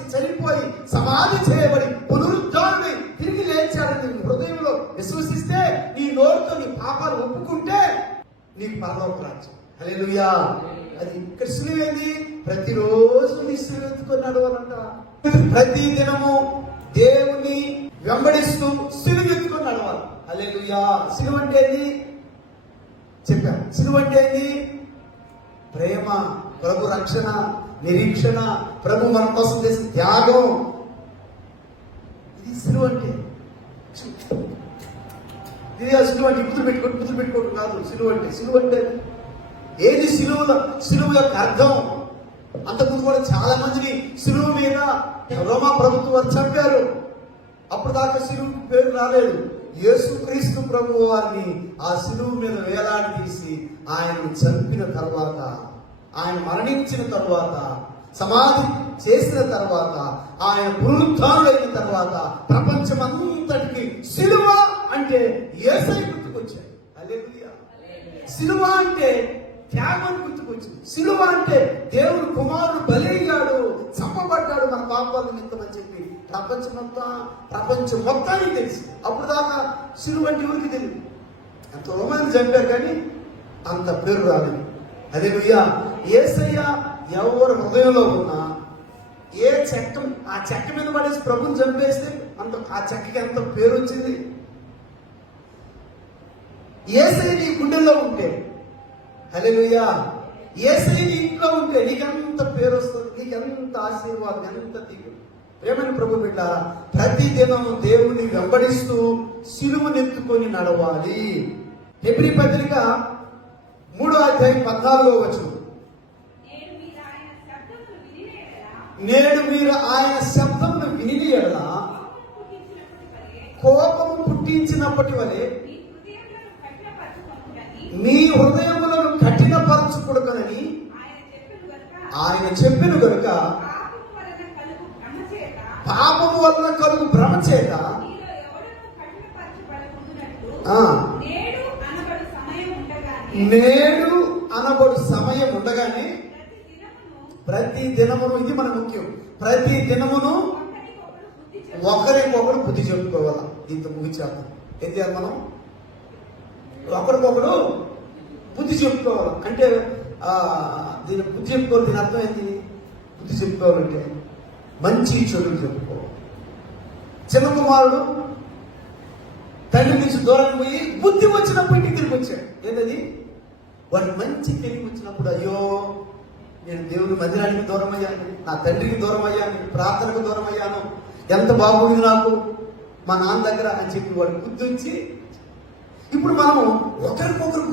చనిపోయి సమాధి చేయబడి పునరుద్ధాన్ని తిరిగి లేచాడని నీ హృదయంలో విశ్వసిస్తే నీ నోరుతో నీ పాపాలు ఒప్పుకుంటే నీకు పరలోక రాజ్యం. హల్లెలూయా. అది ఇక్కడ ప్రతిరోజు నీ సులువు ఎత్తుకొని ప్రతి దినము దేవుని వెంబడిస్తూ సిలువ ఎత్తుకొని నడవాలి హల్లెలూయా. సిలువ అంటే ఏంది? చెప్పాను. సిలువ అంటే ఏంది? ప్రేమ ప్రభు రక్షణ నిరీక్షణ ప్రభు మన కోసం చేసిన త్యాగం. ఇది సిలువ అంటే. ఇది ఆ సిలువ అంటే బుద్ధులు పెట్టుకోండి బుద్ధులు పెట్టుకోవడం కాదు. సిలువ అంటే సిలువ అంటే ఏది సిలువ సిలువ యొక్క అర్థం? అంతకుముందు కూడా చాలా మందిని సిలువ మీద రోమా ప్రభుత్వం చంపారు. అప్పుడు దాకా సిలువు పేరు రాలేదు. యేసుక్రీస్తు ప్రభు వారిని ఆ సిలువు మీద వేలాడి తీసి ఆయనను చంపిన తర్వాత ఆయన మరణించిన తర్వాత సమాధి చేసిన తర్వాత ఆయన పునరుద్ధారుడైన తర్వాత ప్రపంచమంతటికి సిలువ అంటే ఏసై గుర్తుకొచ్చాయి హల్లెలూయా. సిలువ అంటే త్యాగం గుర్తుకొచ్చింది. సిలువ అంటే దేవుడు కుమారుడు బలయ్యాడు చంపబడ్డాడు మన పాపాల నిమిత్తమని చెప్పి ప్రపంచం మొత్తం ప్రపంచం మొత్తానికి తెలిసి. అప్పుడు దాకా సిలువ అంటే ఎవరికి తెలియదు? ఎంతో మంది చంపారు కానీ అంత పేరు రాలేదు. అదే భయ్యా ఏసయ్య ఎవరు హృదయంలో ఉన్నా ఏ చెక్క ఆ చెక్క మీద పడేసి ప్రభుని చంపేస్తే అంత ఆ చెక్కకి ఎంత పేరు వచ్చింది? ఏసై నీ గుండెల్లో ఉంటే హల్లెలూయా. ఏసై నీ ఇంట్లో ఉంటే నీకెంత పేరు వస్తుంది? నీకెంత ఆశీర్వాదం? ఎంత దిగు ప్రేమని ప్రభు బిడ్డ ప్రతి దినం దేవుని వెంబడిస్తూ సిలువనెత్తుకొని నడవాలి. ఎబ్రి పత్రిక మూడో అధ్యాయం పద్నాలుగో వచ్చు నేడు మీరు ఆయన శబ్దమును విని ఎడలా కోపము పుట్టించినప్పటి వలె మీ హృదయములను కఠినపరచుకుడకనని ఆయన చెప్పిన గనుక పాపము వలన కలుగు భ్రమ చేత. నేడు అనబడు సమయం ఉండగానే నేడు అనబడు సమయం ఉండగానే ప్రతి దినమును ఇది మన ముఖ్యం. ప్రతి దినమును ఒకరికొకరు బుద్ధి బుద్ధి చెప్పుకోవాలా? ఇంత ముగిచేద్దాం. ఏం చేయాలి మనం? ఒకరికొకరు బుద్ధి చెప్పుకోవాలి? అంటే దీని బుద్ధి చెప్పుకోవాలి దీని అర్థం ఏంటి? బుద్ధి చెప్పుకోవాలంటే మంచి చెడులు చెప్పుకోవాలి. చిన్న కుమారుడు తండ్రి నుంచి దూరం పోయి బుద్ధి వచ్చినప్పుడు ఇంటికి తిరిగి వచ్చాడు. ఏంటది? వాడు మంచి తెలివి వచ్చినప్పుడు అయ్యో నేను దేవుని మందిరానికి దూరం అయ్యాను నా తండ్రికి దూరం అయ్యాను ప్రార్థనకు దూరం అయ్యాను ఎంత బాగుంది నాకు? మా నాన్న దగ్గర అని చెప్పి వాడు గుర్తుంచి ఇప్పుడు మనము ఒకరికొకరు